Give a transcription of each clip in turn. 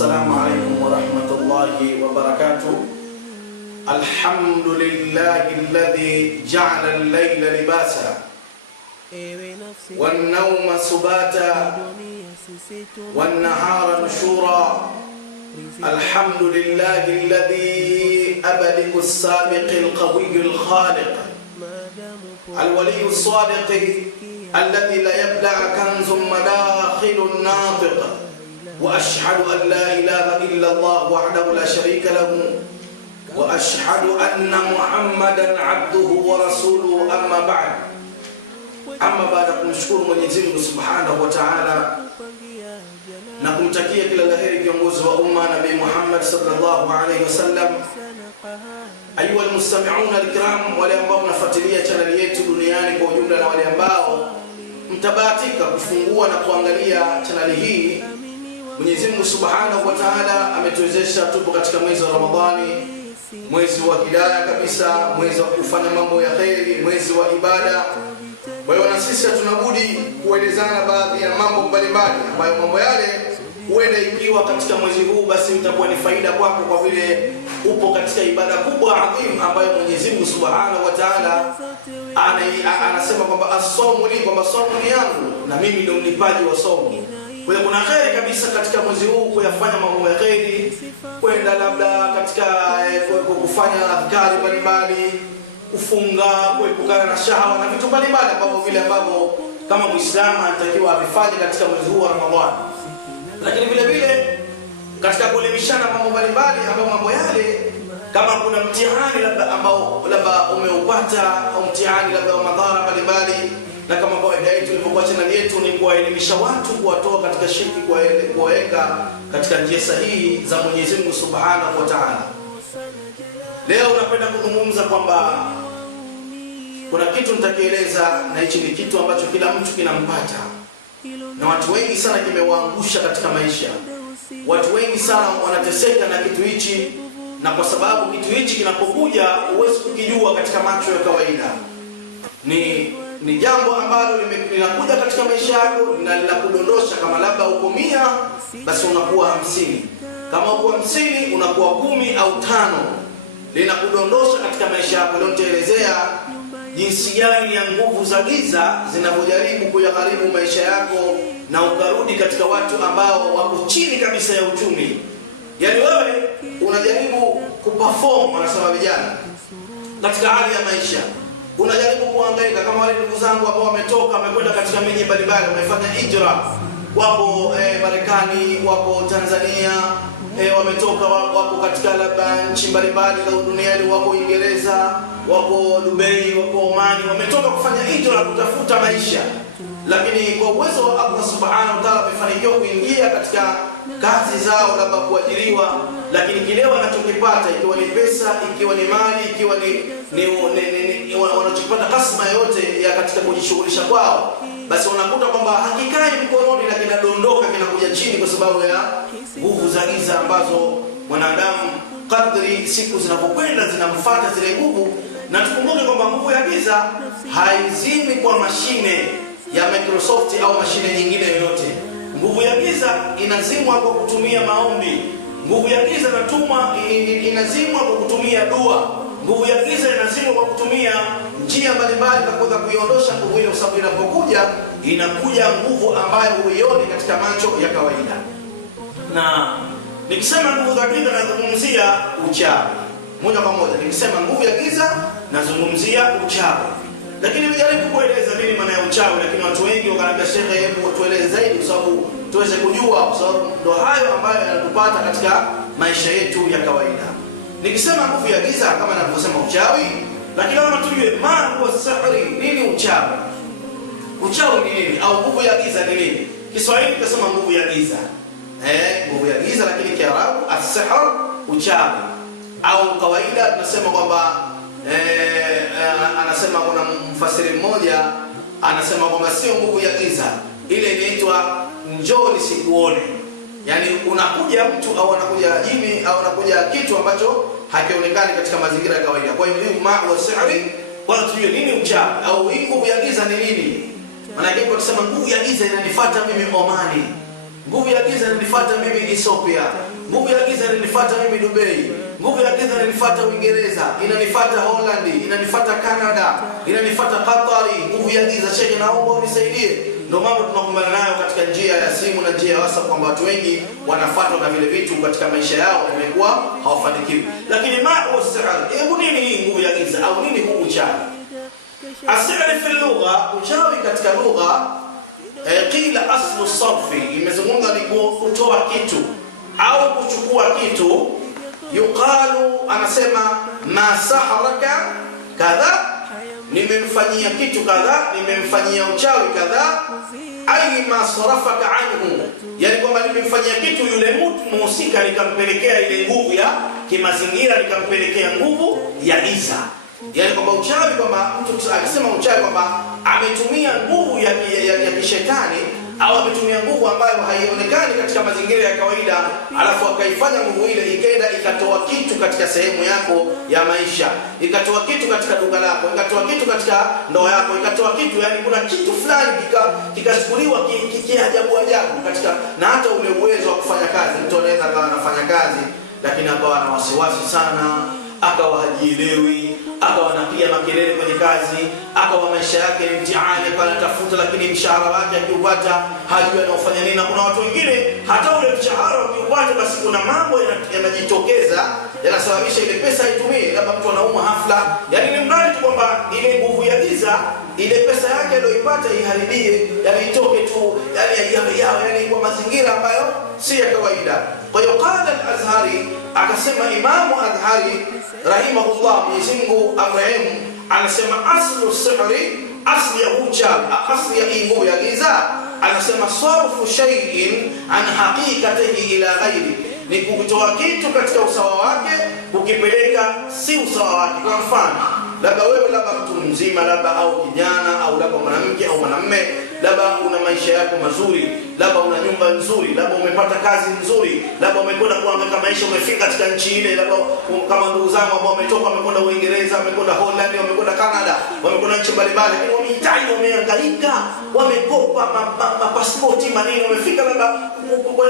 Assalamu alaikum wa rahmatullahi wa barakatuh. Alhamdulillahi alladhi ja'ala al-layla libasa wan-nawma subata wan-nahara nushura. Alhamdulillahi alladhi abadiku as-sabiqi al-qawiyyi al-khaliq al-waliyyu as-sadiq alladhi la yabla' kanzun madakhilun natiq. وأشهد أن لا إله إلا الله وحده لا شريك له وأشهد أن محمدا عبده ورسوله أما بعد kumshukuru Mwenyezi Mungu Subhanahu wa Ta'ala na kumtakia kila laheri kiongozi wa umma Nabii Muhammad sallallahu alayhi wasallam. Ayuha almustami'una alkiram, wale ambao mnafuatilia channel yetu duniani kwa ujumla na wale ambao mtabahatika kufungua na kuangalia channel hii, Mwenyezi Mungu Subhanahu wa Ta'ala ametuwezesha tupo katika mwezi wa Ramadhani, mwezi wa hidayah kabisa, mwezi wa kufanya mambo ya kheri, mwezi wa ibada. Kwa hiyo na sisi tunabudi kuelezana baadhi ya mambo mbalimbali ambayo mambo yale huenda ikiwa katika mwezi huu basi itakuwa ni faida kwako, kwa vile upo katika ibada kubwa adhim ambayo Mwenyezi Mungu Subhanahu wa Ta'ala anasema kwamba as-sawmu li, kwamba saumu ni yangu na mimi ndio mlipaji wa saumu. Kwa hiyo kuna kheri kabisa katika mwezi huu kuyafanya mambo ya kheri, kwenda labda katika kufanya adhkari mbalimbali, kufunga, kuepukana na shahawa na vitu mbalimbali ambavyo kama Muislamu anatakiwa avifanye katika mwezi huu wa Ramadhani. Lakini vile vile katika kuelimishana mambo mbalimbali ambayo mambo yale, kama kuna mtihani labda umeupata au mtihani labda wa madhara mbalimbali, na kama kawaida yetu ilipokuwa channel yetu ni kuwaelimisha watu, kuwatoa katika shirki, kuwaweka katika njia sahihi za Mwenyezi Mungu Subhanahu wa Ta'ala. Leo napenda kuzungumza kwamba kuna kitu nitakieleza, na hichi ni kitu ambacho kila mtu kinampata, na watu wengi sana kimewaangusha katika maisha. Watu wengi sana wanateseka na kitu hichi, na kwa sababu kitu hichi kinapokuja huwezi kukijua katika macho ya kawaida. Ni jambo ambalo linakuja katika maisha yako na linakudondosha. Kama labda uko 100 basi unakuwa 50, kama uko 50 unakuwa 10 au 5, linakudondosha katika maisha yako. Leo nitaelezea jinsi gani ya nguvu za giza zinavyojaribu kuyaharibu maisha yako na ukarudi katika watu ambao wako chini kabisa ya uchumi. Yaani wewe unajaribu kuperform, wanasema vijana, katika hali ya maisha unajaribu kuhangaika, kama wale ndugu zangu ambao wamekwenda katika miji mbalimbali, wamefanya hijra, wapo Marekani, wapo Tanzania, wametoka wapo katika labda nchi mbalimbali za duniani, wapo Uingereza, wapo Dubai, wapo Omani, wametoka kufanya hijra kutafuta maisha. Lakini kwa uwezo wa Allah Subhanahu wa Ta'ala wamefanikiwa kuingia katika kazi zao, labda kuajiriwa, lakini kile wanachokipata, ikiwa ni pesa, ikiwa ni mali, ikiwa ni wanachopata kasma yote ya katika kujishughulisha kwao, basi unakuta kwamba hakikai mkononi na kinadondoka, kinakuja chini kwa sababu ya nguvu za giza ambazo mwanadamu kadri siku zinapokwenda zinamfuata zile nguvu. Na tukumbuke kwamba nguvu ya giza haizimi kwa mashine ya Microsoft au mashine nyingine yoyote. Nguvu ya giza inazimwa kwa kutumia maombi. Nguvu ya giza inazimwa kwa kutumia dua. Nguvu ya giza inazimwa kwa kutumia njia mbalimbali za kuweza kuiondosha nguvu ile, kwa sababu inakuja nguvu ambayo huioni katika macho ya kawaida. Na nikisema nguvu za giza nazungumzia uchawi moja kwa moja. Nikisema nguvu ya giza nazungumzia uchawi. Lakini nimejaribu kueleza nini maana ya uchawi, lakini watu wengi wakaniambia, Sheikh, hebu tueleze zaidi kwa sababu tuweze kujua, kwa sababu ndo hayo ambayo yanatupata katika maisha yetu ya kawaida. Nikisema nguvu ya giza kama ninavyosema uchawi, lakini kama tujue maana kwa sihri, nini uchawi? Uchawi ni nini au nguvu ya giza ni nini? Kiswahili tunasema nguvu ya giza. Nguvu ya giza, lakini Kiarabu as-sihr, uchawi. Au kawaida tunasema kwamba anasema kuna mfasiri mmoja anasema kwamba sio nguvu ya giza, ile inaitwa njoo nisikuone. Yani unakuja mtu au anakuja jini au anakuja kitu ambacho hakionekani katika mazingira ya kawaida. Kwa hiyo ma'u sihri, wala tujue nini uchawi au hii nguvu ya giza ni nini. Maana yake kwa kusema nguvu ya giza inanifuata mimi Omani, nguvu ya giza inanifuata mimi Ethiopia, nguvu ya giza inanifuata mimi Dubai, nguvu ya giza inanifuata Uingereza, inanifuata Holland, inanifuata Canada, inanifuata Qatar. Nguvu ya giza, Sheikh, naomba unisaidie. Ndio mambo tunakumbana nayo katika njia ya simu na njia ya WhatsApp, kwamba watu wengi wanafuatwa na vile vitu katika maisha yao, wamekuwa hawafanikiwi. Lakini ma'us-sihr, hebu nini hii nguvu ya giza au nini huu uchawi? As-sihr fi lugha, uchawi katika lugha qila aslu sarfi, imezungumza ni kutoa kitu au kuchukua kitu. Yuqalu, anasema ma saharaka kadha, nimemfanyia kitu kadha, nimemfanyia uchawi kadha. Ai ma sarafaka anhu, yani kwamba nimemfanyia kitu yule mtu muhusika, nikampelekea ile nguvu ya kimazingira, nikampelekea nguvu ya giza. Yani kwamba uchawi, kwamba mtu akisema uchawi kwamba ametumia nguvu ya kishetani au ametumia nguvu ambayo haionekani katika mazingira ya kawaida, alafu akaifanya nguvu ile ikaenda ikatoa kitu katika sehemu yako ya maisha, ikatoa kitu katika duka lako, ikatoa kitu katika ndoa yako, ikatoa kitu, yani kuna kitu fulani kikachukuliwa kiajabu katika, na hata ule uwezo wa kufanya kazi. Mtu anaweza akawa anafanya kazi lakini akawa na wasiwasi sana, akawa hajielewi, akawa anapiga makelele kwenye kazi, akawa maisha yake ni mtihani, akawa anatafuta lakini mshahara wake akiupata hajui anaofanya nini. Na kuna watu wengine hata ule mshahara akiupata, basi kuna mambo yanajitokeza yanasababisha ile pesa itumie, labda mtu anaumwa hafla, yani ni mradi tu kwamba ile nguvu ya giza ile pesa yake aliyoipata iharibie, yani itoke tu, yani kwa mazingira ambayo si ya kawaida. Kwa hiyo qala al-Azhari, akasema Imamu Azhari rahimahullah, Mwenyezi Mungu amrehemu, anasema aslu sihri, asli ya uchawi, asli ya nguvu ya giza, anasema sarfu shay'in an haqiqatihi ila ghairi, ni kutoa kitu katika usawa wake kukipeleka si usawa wake. Kwa mfano, labda wewe, labda mtu mzima, labda au kijana, au labda mwanamke au mwanamume, labda una maisha yako mazuri, labda una nyumba nzuri, labda umepata kazi nzuri, labda umekwenda kuangaika maisha, umefika katika nchi ile, labda kama ndugu zangu ambao wametoka, wamekwenda Uingereza, wamekwenda Holland, wamekwenda Canada, wamekwenda nchi mbalimbali, lakini wamehitaji, wamehangaika, wamekopa pasipoti manini, wamefika labda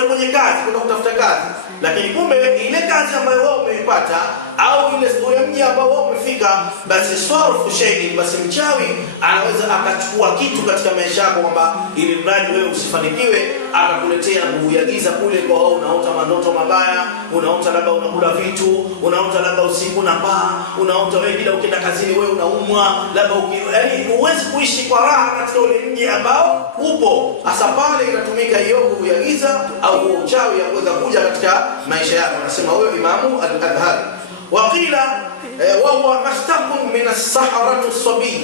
kwenye kazi, kwenda kutafuta kazi, lakini kumbe ile kazi ambayo wao umeipata au ile mji ambao wao umefika, basi sarfu shay'in, basi mchawi anaweza akachukua kitu katika maisha yako, kwamba ili mradi wewe usifanikiwe, akakuletea nguvu ya giza kule. Kwa wao unaota mandoto mabaya, unaota labda unakula vitu, unaota labda usiku na paa, unaota wewe bila ukienda kazini wewe unaumwa, labda yani huwezi kuishi kwa raha katika ule mji ambao upo. Hasa pale inatumika hiyo nguvu ya giza au uchawi ya kuweza kuja katika maisha yako. Anasema wewe Imamu al-Azhari, waqila wa huwa mashtaqun min as-saharati as-sabiy,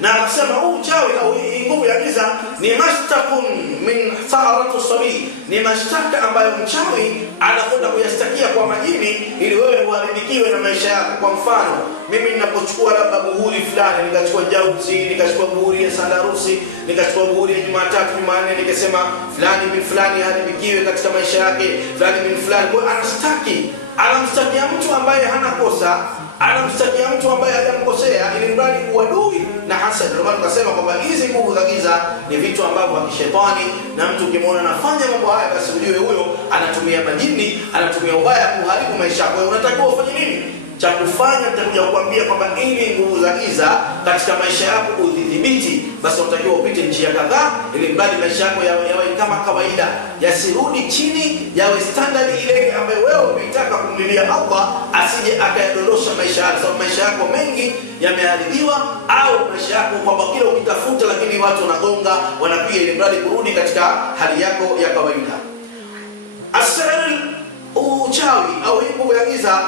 na anasema huu uchawi au nguvu ya giza ni mashtaqun min saharati as-sabiy, ni mashtaka ambayo mchawi anakwenda kuyastakia kwa majini ili wewe uharibikiwe na maisha yako. Kwa mfano, mimi ninapochukua labda buhuri fulani, nikachukua jauzi, nikachukua buhuri ya sandarusi, nikachukua buhuri ya Jumatatu, Jumanne, nikasema fulani bin fulani haribikiwe katika maisha yake, fulani bin fulani. Kwa anamstakia mtu ambaye hana kosa, anamstakia mtu ambaye hajamkosea, ili mradi uadui na hasad. Ndio maana tukasema kwamba hizi nguvu za giza ni vitu ambavyo vya kishetani, na mtu ukimwona anafanya mambo haya, basi ujue huyo anatumia majini, anatumia ubaya kuharibu maisha yako. Unatakiwa ufanye nini? Cha kufanya nitakuja kukuambia kwamba ili nguvu za giza katika maisha yako udhibiti, basi unatakiwa upite njia kadhaa, ili mradi maisha yako yawe kama kawaida, yasirudi chini, yawe standard ile ambayo wewe unataka kumlilia Allah asije akayadondosha maisha yako. Sababu maisha yako mengi yameharibiwa, au maisha yako kwamba kila ukitafuta lakini watu wanagonga, wanapiga, ili mradi kurudi katika hali yako ya kawaida. As-sihr, uchawi au nguvu ya giza,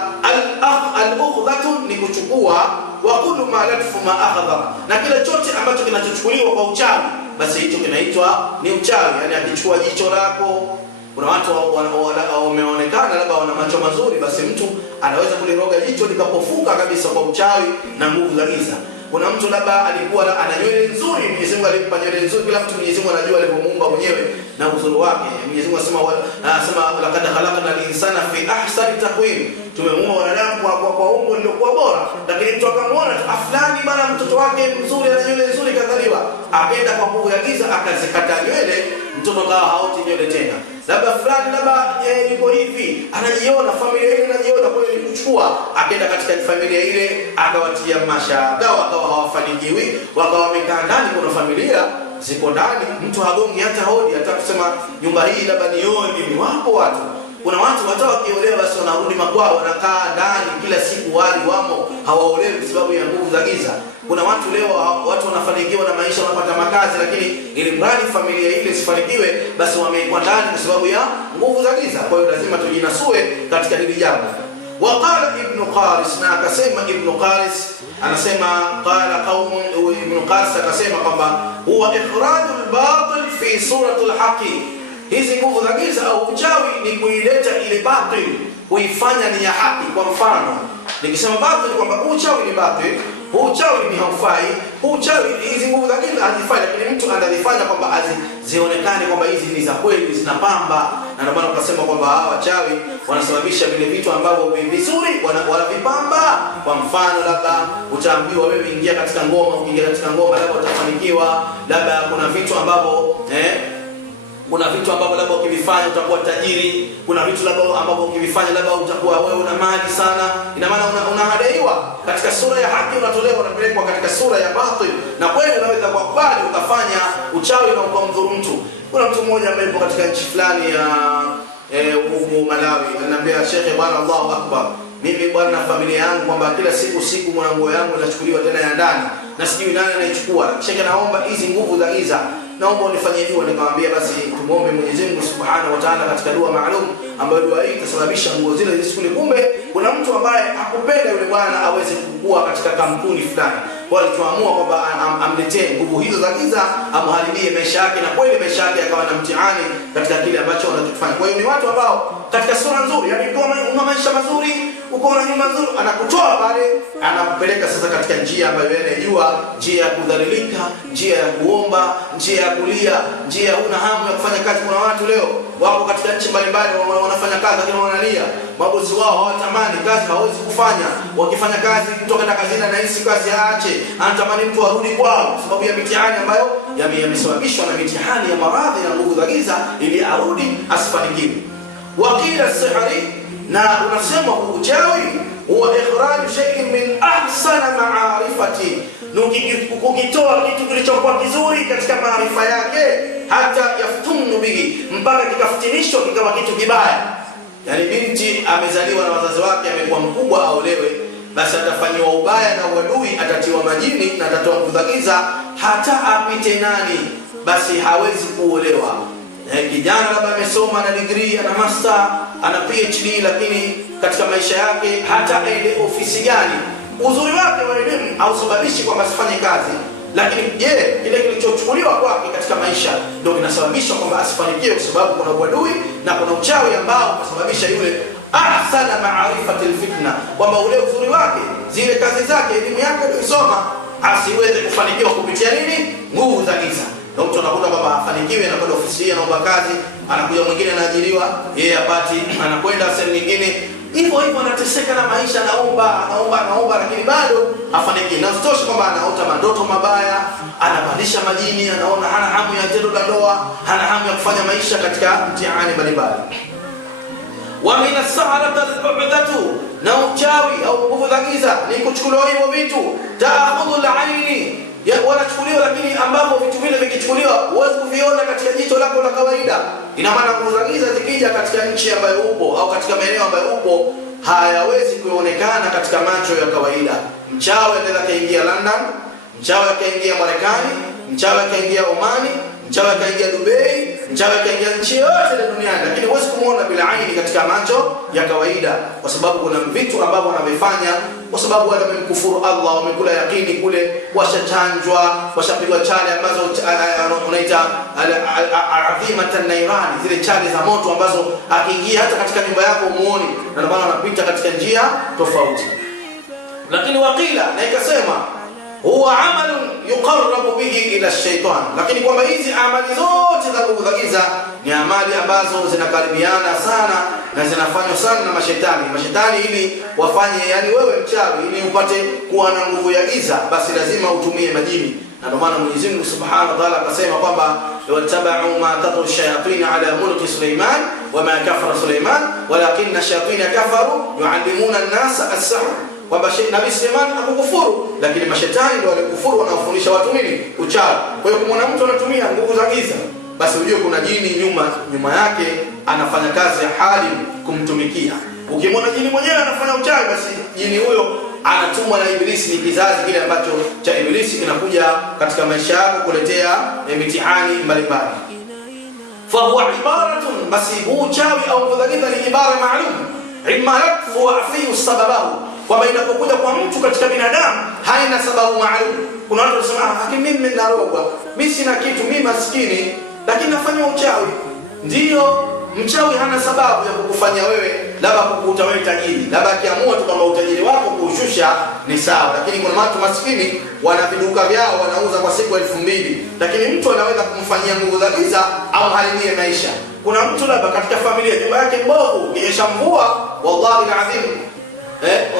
al-ukhdhatu ni kuchukua, wa kullu ma latfu ma akhadha, na kila chote ambacho kinachochukuliwa kwa uchawi, basi hicho kinaitwa ni uchawi. Yani akichukua jicho lako, kuna watu wameonekana labda wana macho mazuri, basi mtu anaweza kuliroga jicho likapofuka kabisa kwa uchawi na nguvu za giza. Kuna mtu labda alikuwa ana nywele nzuri, Mwenyezi Mungu alimpa nywele nzuri, kila mtu Mwenyezi Mungu anajua alivyomuumba mwenyewe, na uzuri wake. Mwenyezi Mungu anasema laqad khalaqna al-insana fi ahsani taqwim, tumemuumba wanadamu kwa umbo lililo bora. Lakini mtu akamwona fulani bana mtoto wake mzuri, ana nywele nzuri kadhaliwa, akaenda kwa nguvu ya giza akazikata nywele, mtoto kawa haoti nywele tena. Labda fulani yuko hivi, anajiona familia ile anajiona, kwa hiyo kuchukua akaenda katika familia ile akawatia mashaka, wakawa hawafanikiwi, wakawa wamekaa ndani. Kuna familia ziko ndani, mtu hagongi hata hodi, hata kusema nyumba hii labda nioe mimi. Wapo watu, kuna watu hata wakiolewa basi wanarudi makwao, wanakaa ndani kila siku, wali wamo, hawaolewi kwa sababu ya nguvu za giza. Kuna watu leo watu wanafanikiwa na maisha, wanapata makazi, lakini ili mradi familia ile isifanikiwe, basi wamekuwa ndani kwa sababu ya nguvu za giza. Kwa hiyo lazima tujinasue katika hili jambo. Waqala Ibn Qaris, na akasema Ibn Qaris anasema qala qaumun, Ibn Qaris akasema kwamba huwa ikhrajul batil fi suratul haqi, hizi nguvu za giza au uchawi ni kuileta ile batil, kuifanya ni ya haki. Kwa mfano nikisema batil kwamba uchawi ni batil, uchawi ni haufai, uchawi hizi nguvu za giza hazifai, lakini mtu anazifanya kwamba zionekane kwamba hizi ni za kweli, zinapamba. Na ndio maana ukasema kwamba hawa wachawi wanasababisha vile vitu ambavyo vizuri wanavipamba. Kwa mfano labda utaambiwa wewe ingia katika ngoma, ukiingia katika ngoma labda utafanikiwa, labda kuna vitu ambavyo kuna vitu ambavyo labda ukivifanya utakuwa tajiri, kuna vitu labda ambavyo ukivifanya labda utakuwa wewe una mali sana. Ina maana unahadaiwa katika sura ya haki, unatolewa unapelekwa katika sura ya batil, na kweli unaweza kukubali ukafanya uchawi na ukamdhuru mtu. Kuna mtu mmoja ambaye yupo katika nchi fulani ya huko Malawi, ananiambia Sheikh, bwana Allahu Akbar, mimi bwana na familia yangu kwamba kila siku mwanangu yangu inachukuliwa tena ya ndani na sijui nani anaichukua. Sheikh, naomba hizi nguvu za giza naomba unifanyie dua. Nikamwambia basi tumuombe Mwenyezi Mungu Subhanahu wa Ta'ala katika dua maalum, ambayo dua hii itasababisha nguo zile zisikule. Kumbe kuna mtu ambaye hakupenda yule bwana aweze kukua katika kampuni fulani, kwa hiyo tuamua kwamba amletee nguvu hizo za giza, amharibie maisha yake, na kweli maisha yake akawa na mtihani katika kile ambacho anachofanya. Kwa hiyo ni watu ambao katika sura nzuri, yani kwa una maisha mazuri, uko na nyumba nzuri, anakutoa pale, anakupeleka sasa katika njia ambayo yeye anajua, njia ya kudhalilika, njia ya kuomba, njia ya kulia, njia huna hamu ya kufanya kazi. Kuna watu leo wako katika nchi mbalimbali wanafanya kazi lakini wanalia, mabosi wao hawatamani kazi, hawezi kufanya. Wakifanya kazi kutoka kazini na hisi kazi aache, anatamani mtu arudi kwao kwa sababu ya mitihani ambayo yamesababishwa na mitihani ya maradhi na nguvu za giza, ili arudi asifanikiwe. Wakila sihri, na unasema uchawi huwa ikhraju shay'in min ahsana ma'arifati, kukitoa kitu kilichokuwa kizuri katika maarifa yake, hata yaftunu bihi, mpaka kikafutinishwa kikawa kitu kibaya. Yani binti amezaliwa na wazazi wake, amekuwa mkubwa aolewe, basi atafanywa ubaya na uadui, atatiwa majini na atatoa nguvu za giza, hata apite nani basi hawezi kuolewa. Kijana labda amesoma na degree, ana master, ana PhD, lakini katika maisha yake hata aende ofisi gani, uzuri wake wa elimu hausababishi kwamba asifanye kazi, lakini je, kile kilichochukuliwa kwake katika maisha ndio kinasababisha kwamba asifanikiwe, kwa sababu kuna uadui na kuna uchawi ambao unasababisha yule ahsana ma'rifati alfitna, kwamba ule uzuri wake, zile kazi zake, elimu yake aliyosoma, asiweze kufanikiwa kupitia nini? Nguvu za giza. Ndio mtu anakuta kwamba hafanikiwi, anakwenda ofisi na anaomba kazi, anakuja mwingine anaajiriwa, yeye hapati, anakwenda sehemu nyingine, hivyo anateseka na maisha, anaomba lakini bado hafanikiwi. Na usitoshe kwamba anaota mandoto mabaya, anapandisha majini, anaona hana hamu ya tendo la ndoa, hana hamu ya kufanya maisha katika mtihani mbalimbali. Wa min as-sa'rati al-'ubdatu, na uchawi au nguvu za giza ni kuchukuliwa hivyo vitu, ta'khudhu al-'aini, wanachukuliwa, lakini ambapo vitu vile vikichukuliwa huwezi kuviona katika jicho lako la kawaida. Ina maana nguvu za giza zikija katika nchi ambayo upo au katika maeneo ambayo upo, hayawezi kuonekana katika macho ya kawaida. Mchawi anaweza kaingia London, mchawi kaingia Marekani, mchawi kaingia Omani, mchawi kaingia Dubai, mchawi kaingia nchi yote duniani, lakini huwezi kumuona bila aini katika macho ya kawaida, kwa sababu kuna vitu ambavyo wanavifanya, kwa sababu wale wamemkufuru Allah, wamekula yakini kule, washachanjwa, washapigwa chale ambazo unaita adhimatan nairani, zile chale za moto ambazo akiingia hata katika nyumba yako muone, na ndio maana wanapita katika njia tofauti. Lakini wakila, na ikasema huwa amalun yuqarrabu bihi ila shaitan, lakini kwamba hizi amali zote za nguvu za giza ni amali ambazo zinakaribiana sana na zinafanywa sana na mashetani ili wafanye, yani wewe mchawi ili upate kuwa na nguvu ya giza, basi lazima utumie majini. Na ndio maana Mwenyezi Mungu Subhanahu wa Ta'ala akasema kwamba wattaba'u ma tatlu shayatin ala mulki Sulaiman wama kafara Sulaiman walakinna shayatin kafaru yuallimuna an-nasa as-sihr, kwamba Nabii Suleiman hakukufuru, lakini mashetani ndio walikufuru, wanaofundisha watu nini? Uchawi. Kwa hiyo kumwona mtu anatumia nguvu za giza, basi ujue kuna jini nyuma yake anafanya kazi ya hali kumtumikia. Ukimwona jini mwenyewe anafanya uchawi, basi jini huyo anatumwa na Ibilisi. Ni kizazi kile ambacho cha Ibilisi kinakuja katika maisha yako kuletea mitihani mbalimbali. Fa huwa ibaratun, basi huu uchawi au nguvu za giza ni ibara maalum. Imarat huwa afiu sababahu, kwamba inapokuja kwa mtu katika binadamu haina sababu maalum. Kuna watu wanasema mimi ninarogwa, mimi sina kitu, mimi maskini, lakini nafanya uchawi. Ndio, mchawi hana sababu ya kukufanya wewe labda kukuta wewe tajiri, labda akiamua tu kama utajiri wako kuushusha ni sawa. Lakini kuna watu maskini wana viduka vyao wanauza kwa siku 2000, lakini mtu anaweza kumfanyia nguvu za giza au haribie maisha. Kuna mtu labda katika familia nyumba yake mbovu, inyesha mvua, wallahi alazim,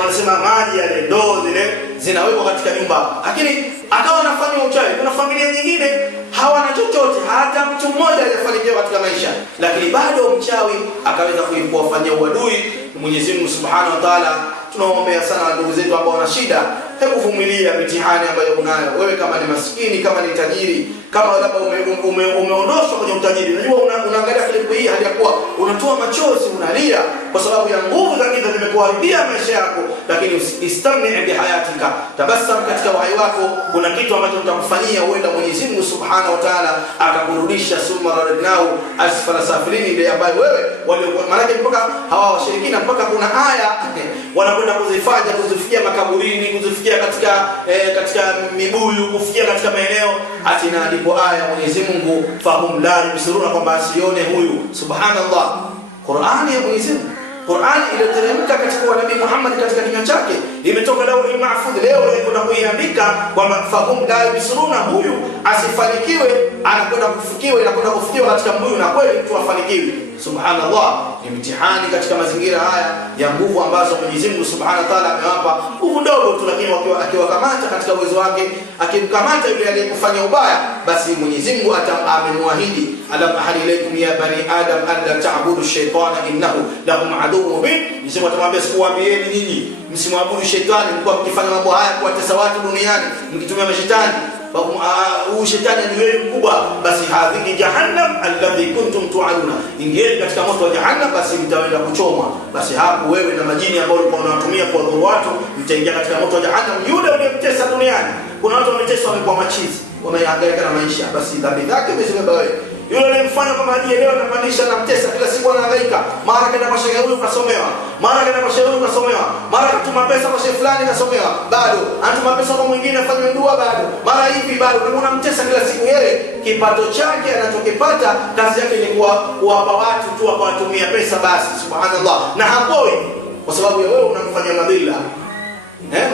wanasema maji yale ndoo zile zinawekwa katika nyumba, lakini akawa anafanya uchawi. Kuna familia nyingine hawana chochote, hata mtu mmoja hajafanikiwa katika maisha, lakini bado mchawi akaweza kuwafanyia uadui. Mwenyezi Mungu Subhanahu wa Ta'ala tunaombea sana ndugu zetu ambao wana shida, hebu vumilia mitihani ambayo unayo wewe. Kama ni maskini, kama ni tajiri, kama labda umeondoshwa kwenye utajiri, unajua unaangalia klipu hii hali ya kuwa unatoa machozi, unalia kwa sababu ya nguvu za giza zimekuharibia maisha yako, lakini istamni bi hayatika, tabassam katika uhai wako. Kuna kitu ambacho utakufanyia, huenda Mwenyezi Mungu Subhanahu wa Ta'ala akakurudisha summa radnahu asfala safilini, ile ambayo wewe maana mpaka hawa washirikina mpaka kuna aya wanakwenda kuzifanya, kuzifikia makaburini, kuzifikia katika mibuyu, kufikia katika maeneo atina, ndipo aya Mwenyezi Mungu fahum la yusiruna, kwamba asione huyu. Subhanallah, Qur'ani ya Mwenyezi Mungu, Qur'ani iliyoteremka katika Nabii Muhammad katika kinywa chake, imetoka Lauhul Mahfudh, leo kuna kuiandika kwamba fahum la yusiruna, huyu asifanikiwe, anakwenda kufikiwa katika mbuyu, na kweli mtu afanikiwe. Subhanallah, ni mtihani katika mazingira haya ya nguvu ambazo Mwenyezi Mungu Subhanahu wa Ta'ala amewapa nguvu ndogo tu, lakini akiwakamata katika uwezo wake, akimkamata yule aliyekufanya ubaya, basi Mwenyezi Mungu amemwahidi, alam ahadi ilaykum ya bani adam an la ta'budu shaytana innahu lakum aduwwun mubin. Nisema tumwambia, sikuambieni nyinyi msimwabudu shetani, mlikuwa mkifanya mambo haya kuwatesa watu duniani mkitumia mashetani. Shetani ni wewe mkubwa, basi hadhihi jahannam alladhi kuntum tu'aduna, ingieni katika moto wa jahannam, basi mtaenda kuchomwa. Basi hapo wewe na majini ambao ulikuwa unawatumia kwa dhuru watu, mtaingia katika moto wa jahannam. Yule uliyemtesa duniani, kuna watu wameteswa, wamekuwa machizi, wamehangaika na maisha, basi dhambi zake umezibeba wewe. Yule aliyemfanya kama hajielewa na pandisha na mtesa kila siku anahangaika, mara kaenda kwa shehe huyu kasomewa, mara kaenda kwa shehe huyu kasomewa, mara katuma pesa kwa shehe fulani kasomewa, bado anatuma pesa kwa mwingine afanye dua, bado mara hivi, bado unamtesa kila siku. Yeye kipato chake anachokipata, kazi yake ni kuwapa watu tu, akawatumia pesa basi. Subhanallah, na hapoi kwa sababu ya wewe unamfanyia madhila,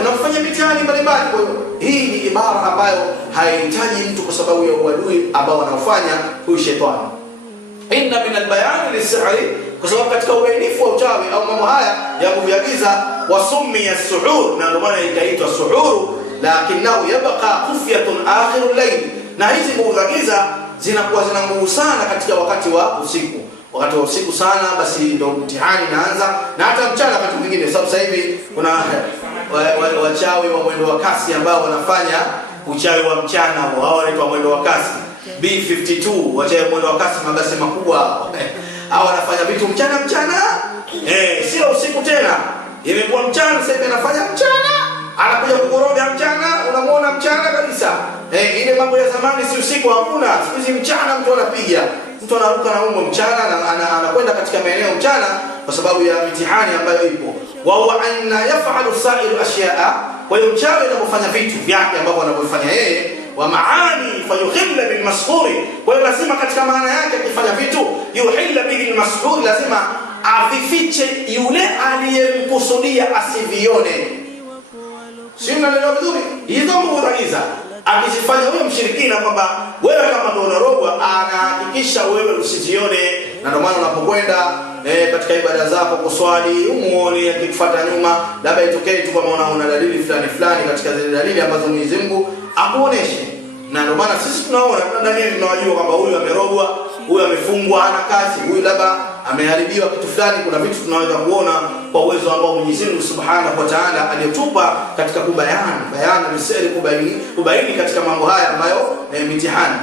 unamfanyia mitihani mbalimbali. Kwa hiyo hii ni ibara ambayo haihitaji mtu kwa sababu ya uadui ambao wanaofanya huyu shetani. Inna min albayani lisihri, kwa sababu katika ubainifu wa uchawi au mambo haya ya nguvu ya giza, wasummiya as-suhur, na ndio maana ikaitwa suhuru, lakinahu yabqa khufyatun akhirul layl. Na hizi nguvu za giza zinakuwa zina nguvu sana katika wakati wa usiku. Wakati wa usiku sana, basi ndio mtihani inaanza, na hata mchana wakati mwingine. Sababu sasa hivi kuna wachawi wa mwendo wa kasi ambao wanafanya uchawi wa mchana, wao wanaitwa mwendo wa kasi B52, wachawi mwendo wa kasi, mabasi makubwa hao wanafanya vitu mchana, sio usiku tena, imekuwa mchana. Sasa anafanya mchana, anakuja kukoroga mchana, unamuona mchana kabisa. Ile mambo ya zamani, si usiku hakuna, siku hizi mchana mtu anapiga, mtu anaruka na umbo mchana, anakwenda katika maeneo mchana kwa sababu ya mitihani ambayo ipo. Wa huwa anna yaf'alu sa'iru ashya'a, kwa hiyo mchawi anapofanya vitu vyake ambavyo anavyofanya yeye, wa maani fayuhilla bil mashhuri, kwa hiyo lazima katika maana yake akifanya vitu yuhilla bil mashhuri, lazima avifiche yule aliyemkusudia asivione. Si unaelewa vizuri? Hizo nguvu za giza akizifanya huyo mshirikina kwamba wewe kama ndio unarogwa, anahakikisha wewe usizione, na ndio maana unapokwenda katika ibada zako kuswali umuone akikufuata nyuma, labda itokee tu kama unaona dalili fulani katika zile dalili ambazo Mwenyezi Mungu akuoneshe. Na ndio maana sisi tunaona dalili, tunawajua kwamba huyu amerogwa, huyu amefungwa hana kazi, huyu labda ameharibiwa kitu fulani. Kuna vitu tunaweza kuona kwa uwezo ambao Mwenyezi Mungu Subhanahu wa Ta'ala aliyotupa katika bayana bisiri, kubaini katika mambo haya ambayo mitihani.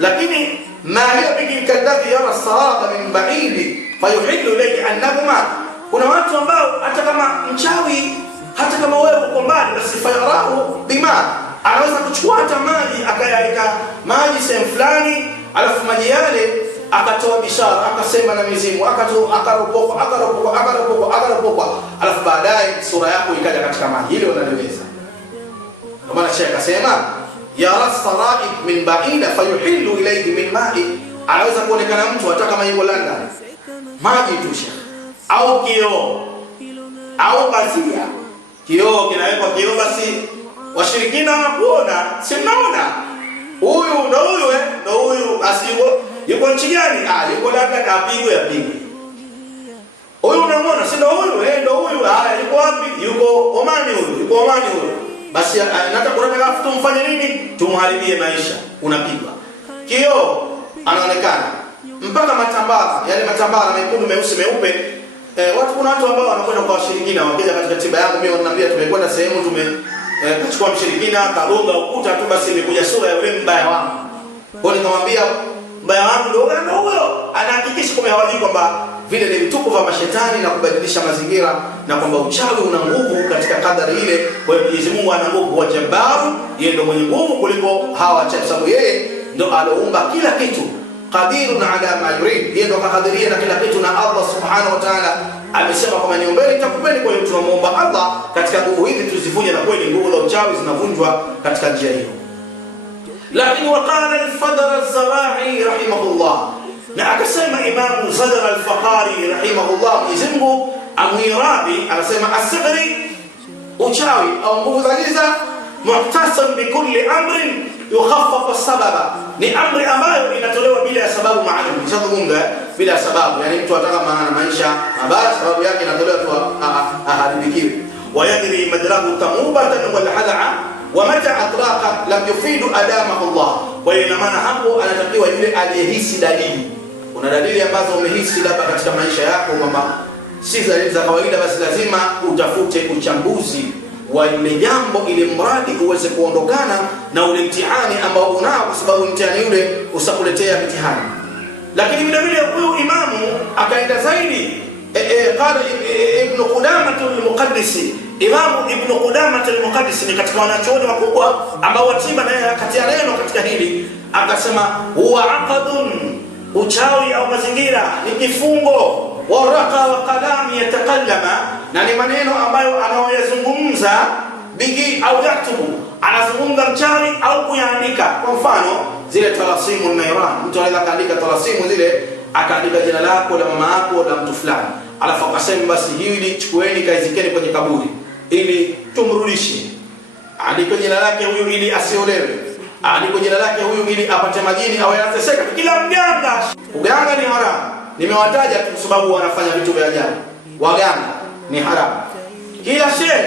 Lakini ma hiya biki kadhabi yara saraba min ba'id fayuhillu ilayhi annahuma, kuna watu ambao hata kama mchawi, hata kama wewe uko mbali, basi fayarahu bima, anaweza kuchukua hata maji akayaweka maji sehemu fulani, alafu maji yale akatoa bishara, akasema na mizimu, akaropoka, alafu baadaye sura yako ikaja katika maji. Hilo unaliweza. Kwa maana Sheikh akasema yara saraib min ba'ida fayuhillu ilayhi min ma'i, anaweza kuonekana mtu hata kama yuko London, maji tu Sheikh, au kioo au basia, kioo kinawekwa kioo, basi washirikina wanakuona, si mnaona huyu ndo huyu asiyo yuko nchi gani? Yuko London, apigwe. Huyu unamwona, si ndo huyu? Ndo huyu. Yuko wapi? Yuko Omani huyu. Basi nataka tumfanye nini? Tumharibie maisha. Unapigwa. Kioo anaonekana. Mpaka matambara, yale matambara mekundu, meusi, meupe. Kuna watu ambao wanakwenda kwa washirikina, wakija katika tiba yangu mimi wananiambia tumekwenda sehemu kachukua mshirikina kagonga ukuta tu, basi imekuja sura ya yule mbaya wangu. Kwa nikamwambia mbaya wangu ndio huyo, anahakikisha kwamba hawajui kwamba vile ni vituko vya mashetani na kubadilisha mazingira, na kwamba uchawi una nguvu katika kadari ile. Kwa hiyo Mwenyezi Mungu ana nguvu, wa Jabbar, yeye ndio mwenye nguvu kuliko hawa wachawi, sababu yeye ndio aloumba kila kitu. Qadirun ala ma yurid, yeye ndio kakadiria na kila kitu, na Allah Subhanahu wa Ta'ala amesema kwamba niombeni nitakupeni. Kwa hiyo tunamuomba Allah katika nguvu hizi tuzivunje, na kweli nguvu za uchawi zinavunjwa katika njia hiyo. Lakini waqala al-Fadl al-Zara'i rahimahullah, na akasema Imam Zadr al-Faqari rahimahullah, Mwenyezi Mungu amwirabi, anasema as-sihri, uchawi au nguvu za giza, muhtasab bi kulli amrin yukhaffaf as-sababa, ni amri ambayo inatolewa bila ya sababu maalum. Nishazungumza bila ya sababu, yani mtu ataka maisha mabaya, sababu yake inatolewa tu aharibikiwe. Wa yadri madraku tamubatan wal hal'a wa mata atraqa lam yufidu adamahu Allah. Kwa hiyo ina maana hapo anatakiwa yule aliyehisi dalili. Kuna dalili ambazo umehisi labda katika maisha yako kwamba si dalili za kawaida, basi lazima utafute uchambuzi wa ile jambo, ili mradi uweze kuondokana na ule mtihani ambao unao, kwa sababu mtihani ule usakuletea mtihani. Lakini vile vile huyu imamu akaenda zaidi. Qala Ibn Qudamah al-Muqaddisi, Imamu Ibn Qudamah al-Muqaddisi ni katika wanachuoni wakubwa ambao watiba naye akatia neno katika hili, akasema huwa aqdun, uchawi au mazingira ni kifungo, waraka wa qalam yatakallama, na ni maneno ambayo anaoyazungumza bigi au yaktubu, anazungumza mchawi au kuyaandika. Kwa mfano zile talasimu nairan, mtu anaweza kaandika talasimu zile, akaandika jina lako la mama yako la mtu fulani, alafu akasema basi hili chukueni kaizikeni kwenye kaburi ili tumrudishe. Andika jina lake huyu ili asiolewe, andika jina lake huyu ili apate majini au yanateseka. Kila mganga, uganga ni haramu. Nimewataja kwa sababu wanafanya vitu vya ajabu. Waganga ni haramu. Kila shehe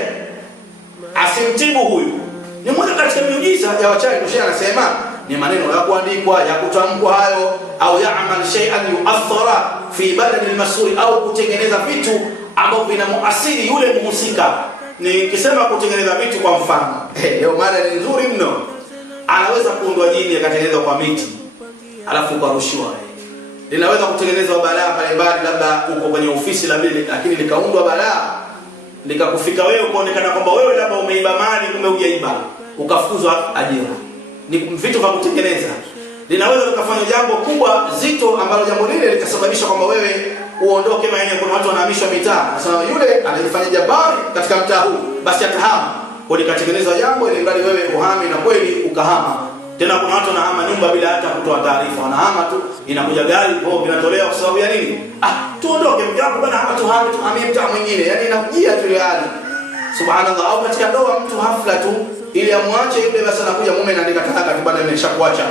asimtibu huyu ni mmoja katika miujiza ya wachawi. Shehe anasema ni maneno ya kuandikwa, ya kutamkwa hayo, au ya'mal shay'an yu'athara fi badan al-mas'ul, au kutengeneza vitu ambavyo vinamuasiri yule mhusika. Nikisema kutengeneza vitu, kwa mfano leo mada ni nzuri mno, anaweza kuundwa jini akatengenezwa kwa miti alafu ukarushiwa. Linaweza kutengenezwa balaa mbalimbali, labda uko kwenye ofisi lakini likaundwa balaa likakufika wewe, kuonekana kwamba wewe labda umeiba mali, kumbe hujaiba, ukafukuzwa ajira. Ni vitu vya kutengeneza. Linaweza likafanya jambo kubwa zito, ambalo jambo lile likasababisha kwamba wewe uondoke maeneo. Kuna watu wanahamishwa mitaa, sasa yule anajifanya jabari katika mtaa huu, basi atahama. Kwa likatengenezwa jambo ili mbali wewe uhami, na kweli ukahama. Tena kuna watu wanahama nyumba bila hata kutoa taarifa, wanahama tu, inakuja gari inatolewa kwa sababu ya nini? Tuondoke mjambo bwana, hapa tuhamie mtaa mwingine. Yani inakujia tu ile hali. Subhanallah. Au katika ndoa mtu hafla tu ili amwache yule, basi anakuja mume anaandika talaka tu, bwana nimeshakuacha.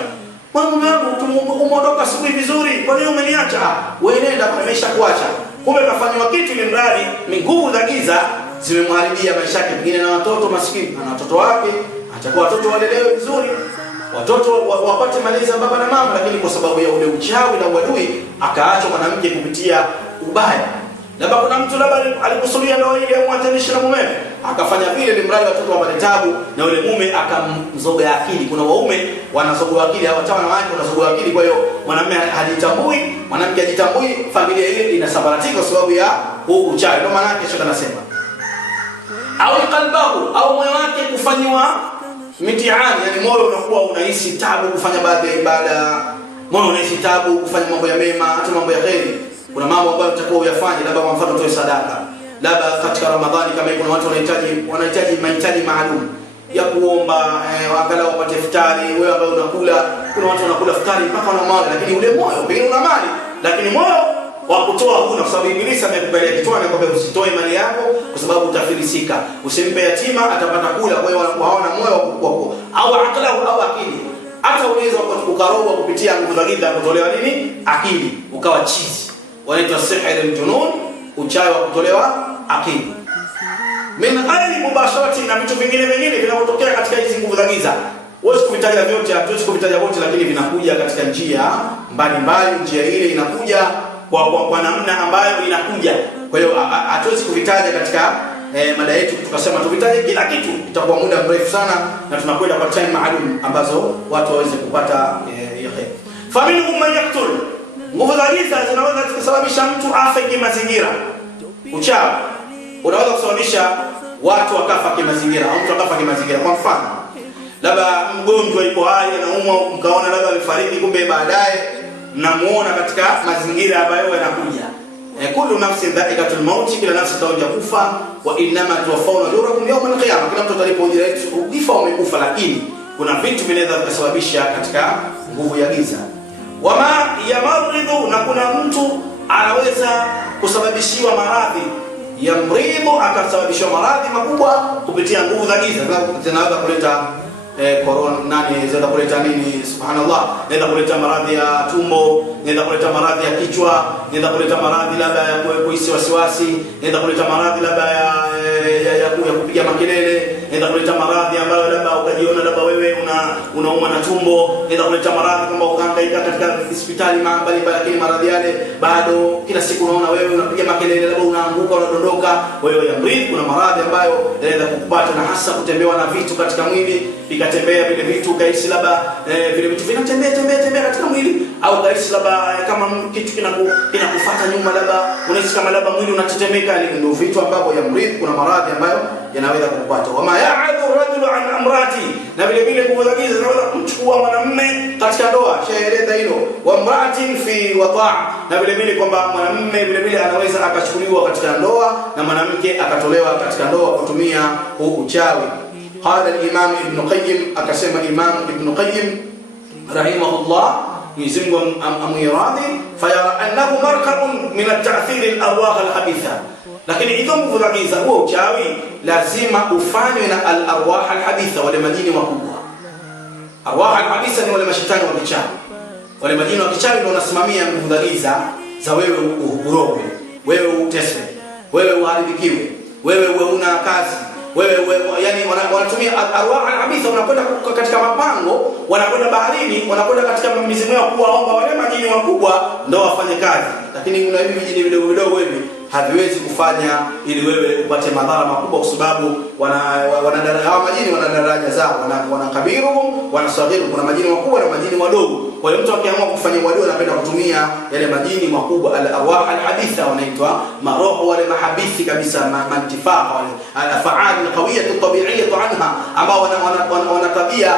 Mume wangu umeondoka asubuhi vizuri, kwa nini umeniacha? Wewe nenda, nimeshakuacha. Kumbe kafanywa kitu ile mradi, nguvu za giza zimemharibia maisha yake. Pengine na watoto maskini, ana watoto wake, atakuwa watoto walelewe vizuri, watoto wapate malezi ya baba na mama, lakini kwa sababu ya ule uchawi na uadui akaachwa mwanamke kupitia ubaya. Labda kuna mtu labda alikusudia ndoa ile amwatanishe na mume, akafanya vile ni mradi watoto wapate tabu na yule mume akamzoga akili. Kuna waume wanazoga akili, hawatawa na wake wanazoga akili. Kwa hiyo mwanamume hajitambui, mwanamke hajitambui, familia ile inasambaratika kwa sababu ya huu uchawi. Ndio maana yake shaka nasema au qalbahu, au moyo wake kufanywa mitihani, yani moyo unakuwa unahisi tabu kufanya baadhi ya ibada, moyo unahisi tabu kufanya mambo ya mema, hata mambo ya kheri. Kuna mambo ambayo utakuwa uyafanye, labda kwa mfano utoe sadaka, labda katika Ramadhani kama kuna watu wanahitaji mahitaji maalum ya kuomba, angalau wapate iftari. Wewe ambaye unakula, kuna watu wanakula iftari mpaka wana mali, lakini ule moyo pengine una mali lakini moyo wa kutoa huna, kwa sababu Ibilisi amekubalia kichwani kwamba usitoe mali yako kwa sababu utafilisika. Usimpe yatima atapata kula, kwa hiyo hawana moyo wa kukopa au aklahu au akili. Hata unaweza ukaroga kupitia nguvu za giza kutolewa nini? Akili, ukawa chizi. Wanaitwa sihr al-junun, uchawi wa kutolewa akili. Min ghairi mubasharati, na vitu vingine vinavyotokea katika hizi nguvu za giza. Huwezi kuvitaja vyote, hatuwezi kuvitaja vyote, lakini vinakuja katika njia mbalimbali. Njia ile inakuja kwa namna ambayo inakuja. Kwa hiyo hatuwezi kuvitaja katika mada yetu, tukasema tuvitaje kila kitu, itakuwa muda mrefu sana na tunakwenda kwa time maalum ambazo watu waweze kupata khair. Faminhum man yaqtul, nguvu za giza zinaweza kusababisha mtu afe kimazingira. Uchawi unaweza kusababisha watu wakafa kimazingira, au mtu akafa kimazingira. Kwa mfano, labda mgonjwa yuko hai anaumwa, mkaona labda amefariki, kumbe baadaye mnamuona katika mazingira ambayo yanakuja. Kullu nafsin dha'iqatul maut, kila nafsi itaonja kufa. Wa innama tuwaffawna ujurakum yawm al-qiyamah, kila mtu atalipoujira ukifa umekufa. Lakini kuna vitu vinaweza kusababisha katika nguvu ya giza. Wama yamridhu, na kuna mtu anaweza kusababishiwa maradhi. Yamridhu, akasababishiwa maradhi makubwa kupitia nguvu za giza. Zinaweza kuleta corona, zinaweza kuleta nini? Subhanallah, zinaweza kuleta maradhi ya tumbo, zinaweza kuleta maradhi ya kichwa, zinaweza kuleta maradhi labda ya kuhisi wasiwasi, zinaweza kuleta maradhi labda ya kupiga makelele, zinaweza kuleta maradhi ambayo labda ukajiona labda wewe unauma na tumbo, zinaweza kuleta maradhi kama ukahangaika katika hospitali mbalimbali, lakini maradhi yale bado kila siku unaona wewe unapiga makelele, labda unaanguka, unadondoka. Kwa hiyo kuna maradhi ambayo yanaweza kukupata, na hasa kutembewa na vitu katika mwili, vikatembea vile vitu kaisi labda vile vitu vinatembea katika mwili, au kaisi labda kama kitu kinakufuata nyuma, labda unahisi kama labda mwili unatetemeka. Ndio vitu ambavyo kuna maradhi ambayo yanaweza kukupata. Wama ya'adhu rajulu an amrati, na vile nguvu za giza zinaweza kumchukua mwanamume katika ndoa. Shaeleza hilo. Wa mra'atin fi wata', na vile kwamba mwanamume vile anaweza akachukuliwa katika ndoa na mwanamke akatolewa katika ndoa kutumia uchawi. Qala al-Imam Ibn Qayyim, akasema Imam Ibn Qayyim rahimahullah, Mwenyezi Mungu amwiradhi, fayara annahu markabun min at-ta'thir al-arwah al-habitha. Lakini hizo nguvu za giza, huo uchawi lazima ufanywe na al-arwah al-habitha, wale majini wakubwa. Arwah al-habitha ni wale mashetani wa kichawi. Wale majini wa kichawi ndio wanasimamia nguvu za giza za wewe urogwe, wewe uteswe, wewe uharibikiwe, wewe una kazi, yani wanatumia arwah al-habitha. Wanakwenda katika mapango, wanakwenda baharini, wanakwenda katika mizimu yao kuwaomba wale majini wakubwa ndio wafanye kazi. Lakini kuna hivi vijini vidogo hivi haviwezi kufanya ili wewe upate madhara makubwa, kwa sababu hawa majini wana daraja zao, wana kabiru, wana saghiru. Kuna majini wakubwa na majini wadogo. Kwa hiyo mtu akiamua kufanya wadogo anapenda kutumia yale majini makubwa, al-arwah al-habitha, wanaitwa maroho wale mahabithi kabisa, mantifaqa wale al-af'al al-qawiyya at-tabi'iyyah anha, ambao wana tabia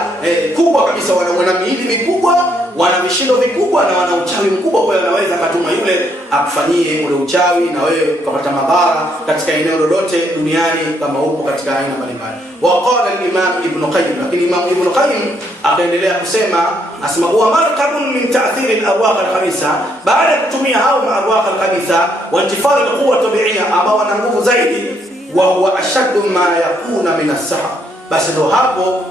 kubwa kabisa, wana miili mikubwa, wana vishindo vikubwa na wana uchawi mkubwa. Kwa hiyo anaweza akatuma yule akufanyie ule uchawi na wewe ukapata madhara katika eneo lolote duniani kama upo katika aina mbalimbali. Wa qala al-Imam Ibn Qayyim, lakini Imam Ibn Qayyim akaendelea kusema, asema huwa markabun min ta'thir al-arwah al-khabitha, baada ya kutumia hao arwah al-khabitha wa intifar al-quwwa tabi'iyya, ambao wana nguvu zaidi, wa huwa ashaddu ma yakuna min as-sahar, basi ndo hapo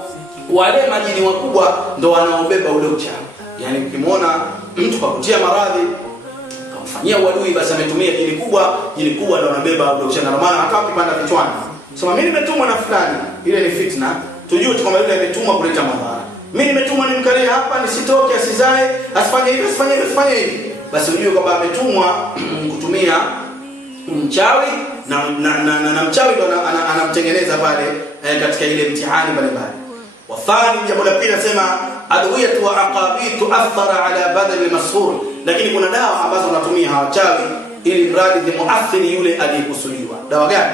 wale majini wakubwa ndo wanaobeba ule uchawi. Yani ukimwona mtu kwa kutia maradhi kamfanyia uadui, basi ametumia jini kubwa ndo anabeba ule uchawi. Na maana hata ukipanda kichwani sema mimi nimetumwa na fulani, ile ni fitna, tujue tu kama yule ametumwa kuleta madhara. Mimi nimetumwa nimkalie hapa nisitoke, asizae, asifanye hivi, asifanye hivi, basi ujue kwamba ametumwa kutumia mchawi na mchawi ndo anamtengeneza pale katika ile mtihani mbalimbali. Wathani, jambo la pili nasema adwiyatu wa aqabit tuathara ala badal al-mashhur, lakini kuna dawa ambazo wanatumia hawachawi ili mradi muathiri yule aliyekusudiwa. Dawa gani?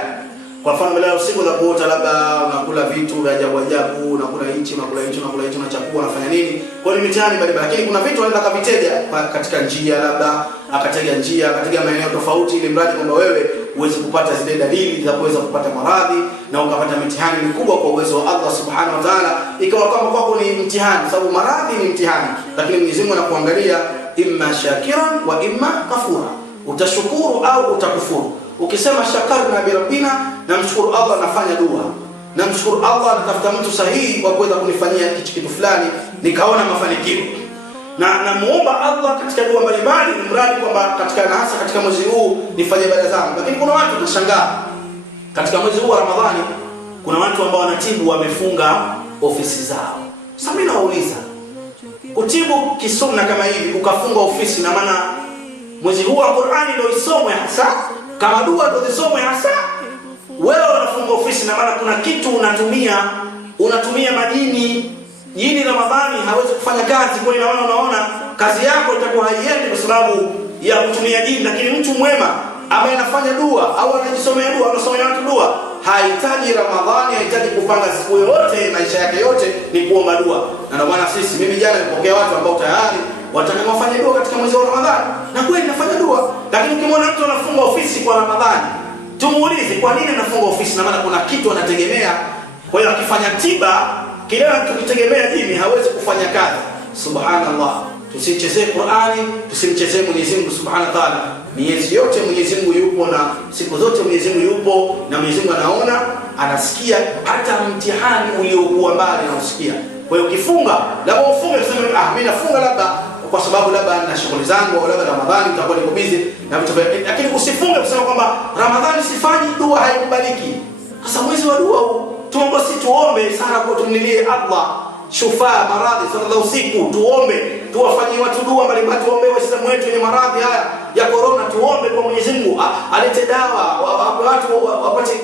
Kwa mfano leo siku za kuota, labda unakula vitu vya ajabu ajabu, unakula hichi, unakula hicho, unachakua, unafanya nini? Kwa hiyo mitihani mbalimbali, lakini kuna vitu anaweza kavitega katika njia, labda akatega maeneo tofauti, ili mradi kwamba wewe uweze kupata zile dalili za kuweza kupata maradhi na ukapata mitihani mikubwa kwa uwezo wa Allah Subhanahu wa Ta'ala, ikawa kama kwako ni mtihani, sababu maradhi ni mtihani, lakini Mwenyezi Mungu anakuangalia imma shakiran wa imma kafura, utashukuru au utakufuru. Ukisema shakarna bi rabbina, namshukuru Allah, nafanya dua, namshukuru Allah, natafuta mtu sahihi kwa kuweza kunifanyia kitu fulani nikaona mafanikio, na namuomba Allah katika dua mbalimbali, mradi kwamba katika, na hasa katika mwezi huu nifanye ibada zangu. Lakini kuna watu utashangaa katika mwezi huu wa Ramadhani, kuna watu ambao wanatibu wamefunga ofisi zao. Sasa mimi nauliza, kutibu kisunna kama hivi ukafunga ofisi, na maana mwezi huu wa Qur'ani ndio isomwe hasa, kama dua ndio isomwe hasa, wewe unafunga ofisi, na maana kuna kitu unatumia majini. Jini Ramadhani hawezi kufanya kazi, kwa hiyo unaona kazi yako itakuwa haiendi kwa sababu ya kutumia jini. Lakini mtu mwema ambaye anafanya dua au anajisomea dua, anasomea watu dua, hahitaji Ramadhani, hahitaji kupanga siku yote, maisha yake yote ni kuomba dua. Na ndio maana mimi jana nilipokea watu ambao tayari wataka wafanye dua katika mwezi wa Ramadhani, na kweli nafanya dua. Lakini ukimwona mtu anafunga ofisi kwa Ramadhani, tumuulize kwa nini anafunga ofisi, na maana kuna kitu anategemea. Kwa hiyo akifanya tiba, kile tukitegemea jini hawezi kufanya kazi. Subhanallah, tusichezee Qur'ani, tusimchezee Mwenyezi Mungu Subhanahu wa Ta'ala. Miezi yote Mwenyezi Mungu yupo, na siku zote Mwenyezi Mungu yupo, na Mwenyezi Mungu anaona, anasikia, hata mtihani uliokuwa mbali na usikia. Kwa hiyo ukifunga, labda ufunge useme mimi nafunga labda kwa sababu labda na shughuli zangu, au labda Ramadhani nitakuwa niko busy na vitu vingine, lakini usifunge kusema kwamba Ramadhani sifanyi dua, haikubaliki. Sasa mwezi wa dua tuombe sana kwa tumlilie Allah shufaa maradhi sallallahu usiku, tuwafanyie watu dua mbalimbali, tuombe Waislamu wetu wenye maradhi haya ya corona, tuombe kwa Mwenyezi Mungu alete dawa, watu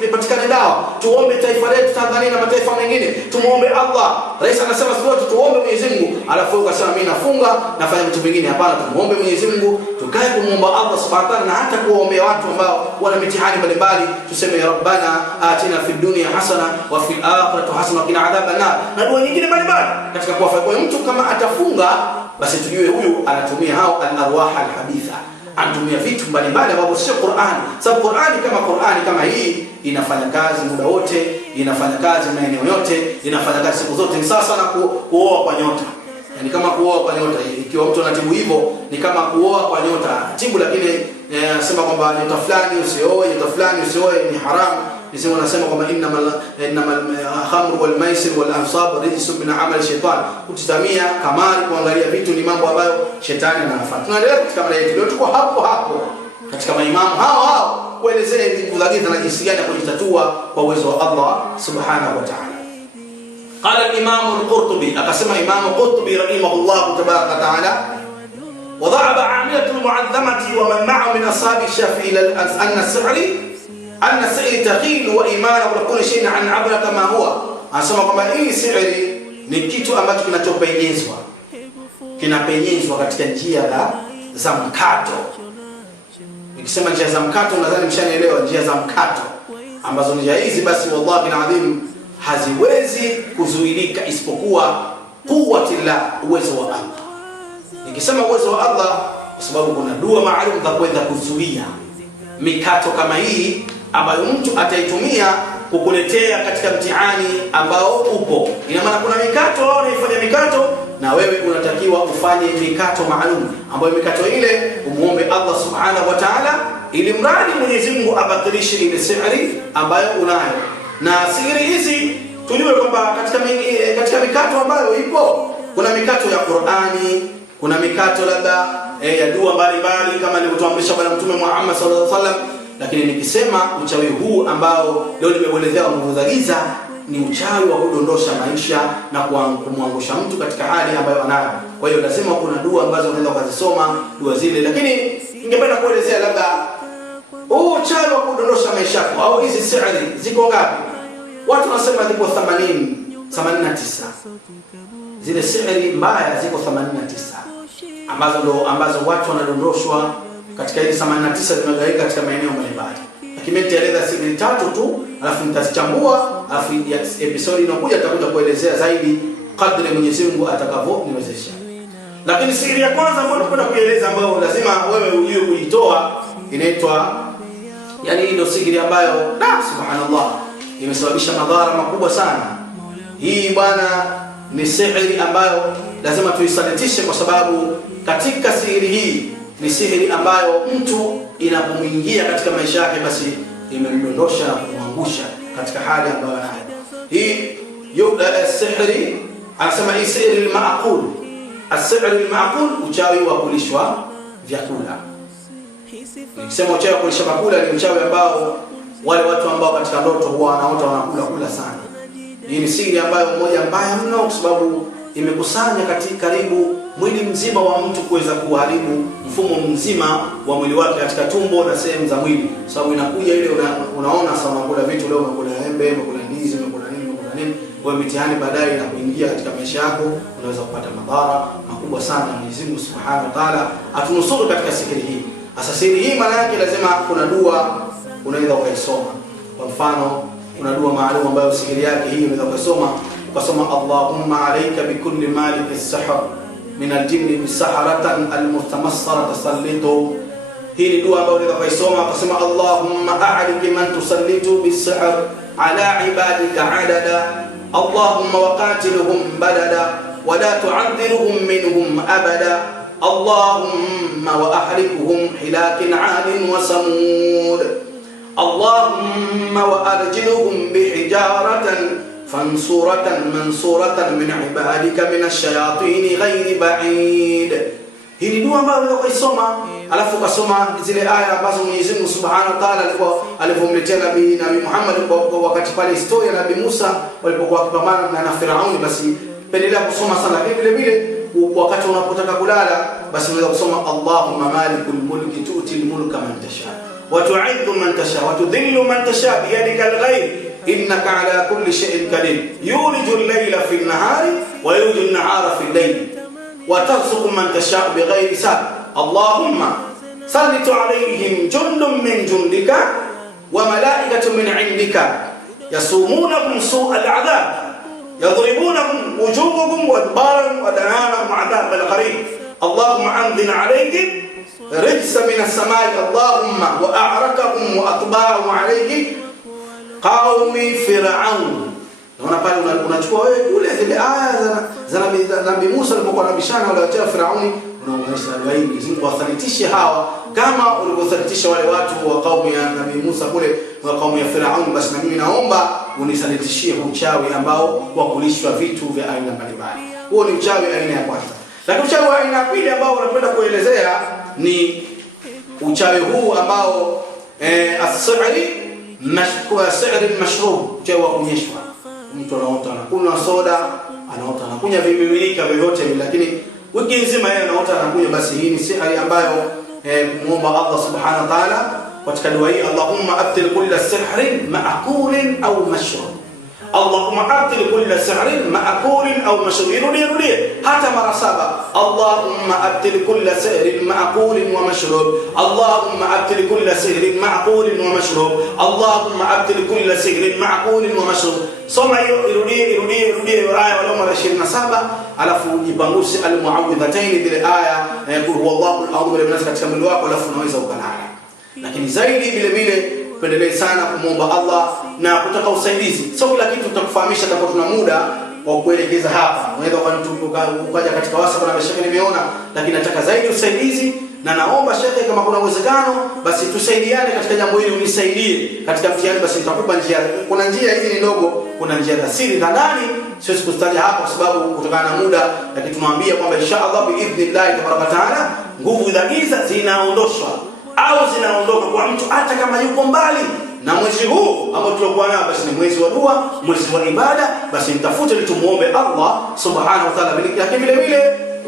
wapatikane dawa, tuombe taifa letu Tanzania na mataifa mengine, tumuombe Allah. Rais anasema sisi tuombe Mwenyezi Mungu, alafu ukasema mimi nafunga nafanya vitu vingine. Hapana, tumuombe Mwenyezi Mungu, tukae kumuomba Allah Subhanahu wa Ta'ala, na hata kuombea watu ambao wana mitihani mbalimbali, tuseme ya Rabbana atina fid dunya hasana wa fil akhirati hasana wa qina adhaban nar, na dua nyingine mbalimbali katika kuwafanya. Kwa mtu kama atafunga, basi tujue huyu anatumia hao al-arwah al-habitha, anatumia vitu mbalimbali ambavyo sio Qur'ani. Sababu Qur'ani kama hii inafanya kazi muda wote, inafanya kazi maeneo yote, inafanya kazi siku zote. Ni sawa sana kuoa kwa nyota. Yaani kama kuoa kwa nyota, ikiwa mtu anatibu hivyo ni kama kuoa kwa nyota. Tibu, lakini anasema kwamba nyota fulani usioe, nyota fulani usioe ni haramu. Nisema anasema kwamba innamal khamru wal maisir wal ansab rijsun min amali shaytan. Kutizamia kamari, kuangalia vitu ni mambo ambayo shetani anafanya. Tunaendelea katika mada yetu. Leo tuko hapo katika maimamu hao kuelezea kudhaliza na jinsi gani kujitatua kwa uwezo wa Allah Subhanahu wa Ta'ala. Qala al-Imam al-Qurtubi, akasema Imam Qurtubi rahimahullah tabaraka ta'ala, وضعب عاملة المعظمة ومن معه من أصحاب الشافعي أن السحر تخيل وإيمانه وكل شيء عن عبرة كما هو. Anasema kwamba hii sihiri ni kitu ambacho kinapenyezwa katika njia za mkato. Nikisema njia za mkato, nadhani mshanielewa njia za mkato, ambazo njia hizi basi wallahi alazim haziwezi kuzuilika isipokuwa quwwatillah, uwezo wa Allah. Nikisema uwezo wa Allah kwa sababu kuna dua maalum za kuweza kuzuia mikato kama hii ambayo mtu ataitumia kukuletea katika mtihani ambao upo. Ina maana kuna mikato unaifanya mikato, na wewe unatakiwa ufanye mikato maalum, ambayo mikato ile umuombe Allah Subhanahu wa Ta'ala ili mradi Mwenyezi Mungu abatilishe ile sihiri ambayo unayo. Na sihiri hizi tujue kwamba katika mikato ambayo ipo, kuna mikato ya Qur'ani, kuna mikato labda ya dua mbalimbali kama nilivyotuamrisha Bwana Mtume Muhammad sallallahu alaihi wasallam. Lakini nikisema uchawi huu ambao leo nimeuelezea mvudhagiza, ni uchawi wa kudondosha maisha na kumwangusha mtu katika hali ambayo anayo. Kwa hiyo lazima kuna dua ambazo unaweza kuzisoma dua zile, lakini ningependa kuelezea labda uchawi wa kudondosha maisha yako au hizi sihiri ziko ngapi? Watu wanasema ziko 89. Zile sihiri mbaya ziko 89 ambazo watu wanadondoshwa katika hizi 89 zimegawika katika maeneo mbalimbali. Lakini nitaeleza siri 3 tu, alafu nitazichambua, alafu episode inayokuja tutakuja kuelezea zaidi kadri Mwenyezi Mungu atakavyoniwezesha. Lakini siri ya kwanza ambayo tunakwenda kuieleza, ambayo lazima wewe ujue kuitoa, inaitwa yani ndio siri ambayo subhanallah imesababisha madhara makubwa sana. Hii bwana ni sihiri ambayo lazima tuisalitishe, kwa sababu katika sihiri hii ni sihiri ambayo mtu inapomuingia katika maisha yake basi imemdondosha na kumwangusha katika hali ambayo anayo. Hii sihiri anasema hii sihiri al-ma'qul. As-sihri al-ma'qul, uchawi wa kulishwa vyakula. Nikisema uchawi wa kulishwa vyakula ni uchawi ambao wale watu ambao katika ndoto huwa wanaota wanakula sana. Hii ni siri ambayo moja mbaya mno, kwa sababu imekusanya katika karibu mwili mzima wa mtu kuweza kuharibu mfumo mzima wa mwili wake katika tumbo na sehemu za mwili. Sababu inakuja ile unaona sasa unakula vitu leo, unakula embe, unakula ndizi, unakula nini, kwa mitihani baadaye na kuingia katika maisha yako, unaweza kupata madhara makubwa sana. Mwenyezi Mungu Subhanahu wa Ta'ala atunusuru katika siri hii. Sasa siri hii maana yake lazima kuna dua unaweza ukaisoma. Kwa mfano kuna dua maalum ambayo siri yake hii unaweza ukasoma Allahumma alayka bikulli malik as-sihr min al-jinni bis-saharatan al-mustamassara tasallitu. Hii ni dua ambayo unaweza kuisoma ukasema Allahumma a'rik man tusallitu bis-sihr ala ibadika adada, Allahumma waqatilhum badada wa la tu'adhilhum minhum abada, Allahumma wa ahrikuhum hilakin 'adin wa samud, Allahumma wa arjilhum bihijaratan fansuratan mansuratan min ibadika min ash-shayatin ghayri ba'id. Hii ni dua ambayo unaweza kuisoma, alafu ukasoma zile aya ambazo Mwenyezi Mungu Subhanahu wa Ta'ala alipomletea Nabii Muhammad kwa wakati pale historia Nabii Musa walipokuwa wakipambana na Firauni. Basi pendelea kusoma sana. Vile vile wakati unapotaka kulala, basi unaweza kusoma Allahumma malikul mulki tu'til mulka man tasha wa tu'izzu man tasha wa tudhillu man tasha bi yadika al-ghayb innaka ala kulli shay'in qadir, yuliju al-layla fi an-nahari wa yuliju an-nahara fi al-layl wa tarzuqu man tasha bighayri hisab, Allahumma sallit alayhim jundun min jundika wa malaikatun min 'indika yasumunakum su'al 'adab yadribunakum wujuhakum wa adbarakum wa da'anahum 'adab al-qarib, Allahumma anzil alayhim rijsa min as-samai, Allahumma wa a'rakahum wa atba'ahum alayhi qaumi fir'aun. Unaona pale unachukua wewe kule zile aya za Nabii Musa alipokuwa anabishana wale watu wa Firauni, unaonyesha zaidi Mungu wathalitishe hawa kama ulivyothibitisha wale watu wa kaumu ya Nabii Musa kule wa kaumu ya Firauni. Basi na mimi naomba unisalitishie uchawi ambao wa kulishwa vitu vya aina mbalimbali. Huo ni uchawi aina ya kwanza. Lakini uchawi wa aina ya pili ambao unapenda kuelezea ni uchawi huu ambao as-sihri al-mashrub, uchawi wa kunyeshwa. Mtu anaota anakunywa soda, anaota anakunywa vimiminika vyovyote vile, lakini wiki nzima yeye anaota anakunywa. Basi hii ni sihiri ambayo muomba Allah Subhanahu wa Ta'ala katika dua hii, Allahumma abtil kulla sihrin ma'qulin au mashrub, Allahumma abtil kulla sihrin ma'qulin au mashrub. Rudie hata mara 7, Allahumma abtil kulla sihrin ma'qulin wa mashrub, Allahumma abtil kulla sihrin ma'qulin wa mashrub, Allahumma abtil kulla sihrin ma'qulin wa mashrub. Soma hiyo, irudie aya wala mara 27, alafu jipangushe al-mu'awwidhatayn zile aya huwallahu a'udhu billahi katika mwili wako, alafu unaweza ukalala. Lakini zaidi vile pendelee sana kumuomba Allah na kutaka usaidizi. Sio kila kitu tutakufahamisha, tutakuwa tuna muda wa kuelekeza hapa. Unaweza ukaja katika WhatsApp na mashaka nimeona, lakini nataka zaidi usaidizi na naomba shekhe, kama kuna uwezekano basi tusaidiane katika jambo hili, unisaidie katika mtihani, basi nitakupa njia. Kuna njia hizi ni ndogo, kuna njia za siri za ndani, siwezi kuzitaja hapa kwa sababu kutokana na muda, lakini tunawaambia kwamba inshallah biidhnillah tabaraka taala nguvu za giza zinaondoshwa au zinaondoka kwa mtu hata kama yuko mbali na mwezi huu ambao tulikuwa nao. Basi ni mwezi wa dua, mwezi wa ibada, basi mtafute ili tumuombe Allah subhanahu wa ta'ala. Lakini vile vile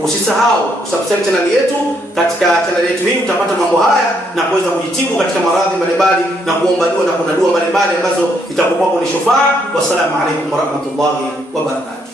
usisahau kusubscribe channel yetu. Katika channel yetu hii utapata mambo haya na kuweza kujitibu katika maradhi mbalimbali na kuomba dua, na kuna dua mbalimbali ambazo itakuwa kwa ni shufaa. Wassalamu alaykum wa rahmatullahi wa barakatuh.